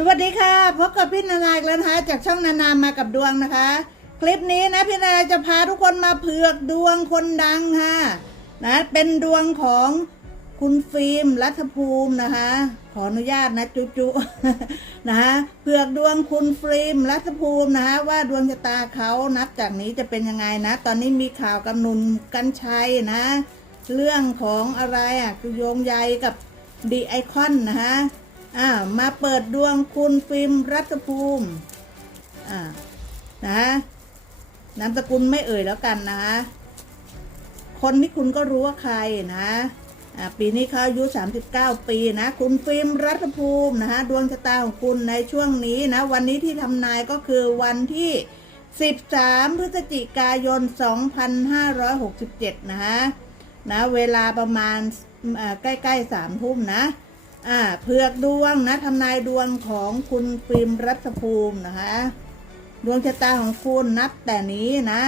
สวัสดีค่ะพบกับพี่นานาอีกแล้วนะคะจากช่องนานามากับดวงนะคะ คลิปนี้นะพี่นานาจะพาทุกคนมาเผือกดวงคนดังค่ะนะเป็นดวงของคุณฟิล์มรัฐภูมินะคะ ขออนุญาตนะจุจุนะคะเผือกดวงคุณฟิล์มรัฐภูมินะคะว่าดวงชะตาเขานับจากนี้จะเป็นยังไงนะ ตอนนี้มีข่าวกำนุนกันชัยนะ เรื่องของอะไรอะคือโยงใยกับดีไอคอนนะคะ อ่ามาเปิดดวงคุณฟิล์มรัฐภูมิอ่านะนามสกุลไม่เอ่ยแล้วกันนะ คนที่คุณก็รู้ว่าใครนะปีนี้เขาอายุ 39 ปีนะ คุณฟิล์มรัฐภูมินะคะดวงชะตาของคุณในช่วงนี้นะ วันนี้ที่ทำนายก็คือวันที่ 13 พฤศจิกายน 2567 นะคะนะ เวลาประมาณใกล้ๆสามทุ่มนะ อ่าเผือกดวงนะทำนายดวงของคุณฟิล์มรัฐภูมินะคะ ดวงชะตาของคุณนับแต่นี้นะ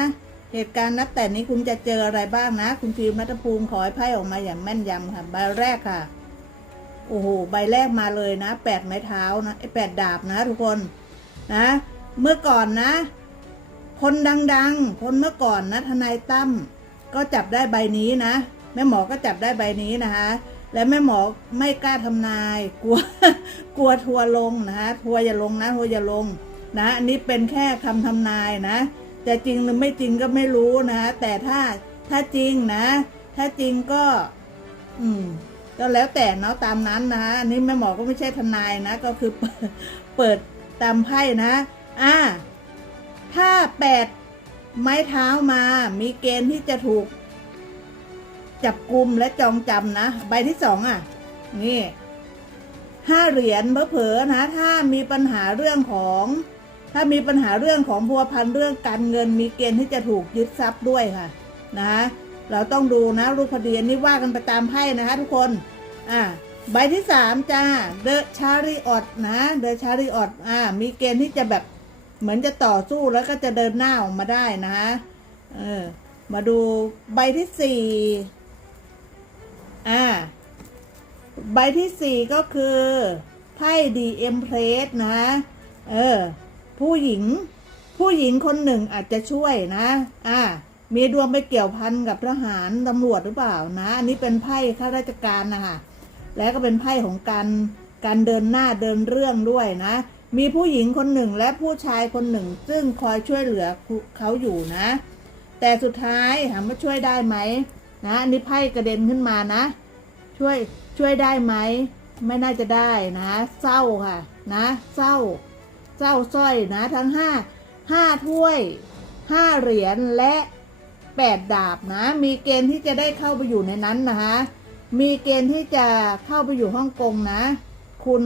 เหตุการณ์นับแต่นี้คุณจะเจออะไรบ้างนะ คุณฟิล์มรัฐภูมิขอให้ไพ่ออกมาอย่างแม่นยำค่ะ ใบแรกค่ะ โอ้โห ใบแรกมาเลยนะแปดไม้เท้านะไอแปดดาบนะทุกคนนะ เมื่อก่อนนะ คนดังๆ คนเมื่อก่อนนะทนายตั้มก็จับได้ใบนี้นะ แม่หมอก็จับได้ใบนี้นะคะ และแม่หมอไม่กล้าทำนาย กลัวกลัวทัวลงนะคะทัวอย่าลงนะทัวอย่าลงนะอันนี้เป็นแค่คำทำนายนะจะจริงหรือไม่จริงก็ไม่รู้นะคะแต่ถ้าถ้าจริงนะ ถ้าจริงก็ อืมก็แล้วแต่เนาะตามนั้นนะอันนี้แม่หมอก็ไม่ใช่ทนายนะ ก็คือเปิดเปิดตามไพ่นะอ่าถ้าแปดไม้เท้ามา มีเกณฑ์ที่จะถูก จับกลุ่มและจองจำนะ ใบที่สองอะ นี่ห้าเหรียญเผลอๆนะ ถ้ามีปัญหาเรื่องของ ถ้ามีปัญหาเรื่องของพัวพันเรื่องการเงินมีเกณฑ์ที่จะถูกยึดทรัพย์ด้วยค่ะ นะ เราต้องดูนะ รูปคดีอันนี้ว่ากันไปตามไพ่นะคะทุกคน อ่าใบที่สามจ้าเดอะชาริออตนะเดอะชาริออตอ่า มีเกณฑ์ที่จะแบบเหมือนจะต่อสู้แล้วก็จะเดินหน้าออกมาได้นะ เออ มาดูใบที่สี่ ใบที่สี่ก็คือไพ่ดีเอ็มเพลสนะเออผู้หญิงผู้หญิงคนหนึ่งอาจจะช่วยนะ อ่า มีดวงไปเกี่ยวพันกับทหารตำรวจหรือเปล่านะ อันนี้เป็นไพ่ข้าราชการนะคะแล้วก็เป็นไพ่ของการการเดินหน้าเดินเรื่องด้วยนะ มีผู้หญิงคนหนึ่งและผู้ชายคนหนึ่ง ซึ่งคอยช่วยเหลือเขาอยู่นะ แต่สุดท้ายถามว่าช่วยได้ไหมนะอันนี้ไพ่กระเด็นขึ้นมานะ ช่วยช่วยได้ไหมไม่น่าจะได้นะ เศร้าค่ะ นะเศร้า เศร้าสร้อยนะ ทั้งห้าห้าถ้วยห้าเหรียญและแปดดาบนะ มีเกณฑ์ที่จะได้เข้าไปอยู่ในนั้นนะคะ มีเกณฑ์ที่จะเข้าไปอยู่ฮ่องกงนะ คุณ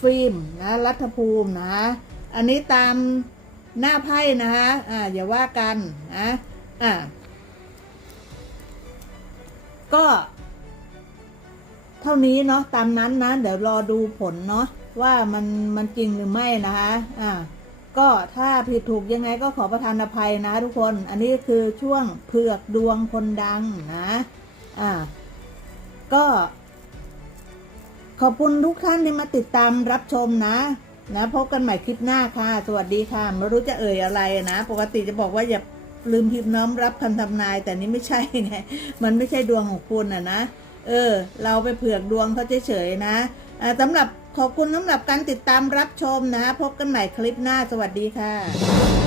ฟิล์มนะรัฐภูมินะ อันนี้ตามหน้าไพ่นะคะอ่าอย่าว่ากันนะอ่าก็ เท่านี้เนาะตามนั้นนะ เดี๋ยวรอดูผลเนาะว่ามันมันจริงหรือไม่นะคะอ่าก็ถ้าผิดถูกยังไงก็ขอประทานอภัยนะทุกคน อันนี้คือช่วงเผือกดวงคนดังนะ อ่า ก็ ขอบคุณทุกท่านที่มาติดตามรับชมนะ นะพบกันใหม่คลิปหน้าค่ะ สวัสดีค่ะ ไม่รู้จะเอ่ยอะไรนะ ปกติจะบอกว่าอย่าลืมพิมพ์น้อมรับคำทำนาย แต่นี้ไม่ใช่ไง มันไม่ใช่ดวงของคุณอะนะ เออ เราไปเผือกดวงเขาเฉยๆนะสำหรับขอบคุณสำหรับการติดตามรับชมนะ พบกันใหม่คลิปหน้าสวัสดีค่ะ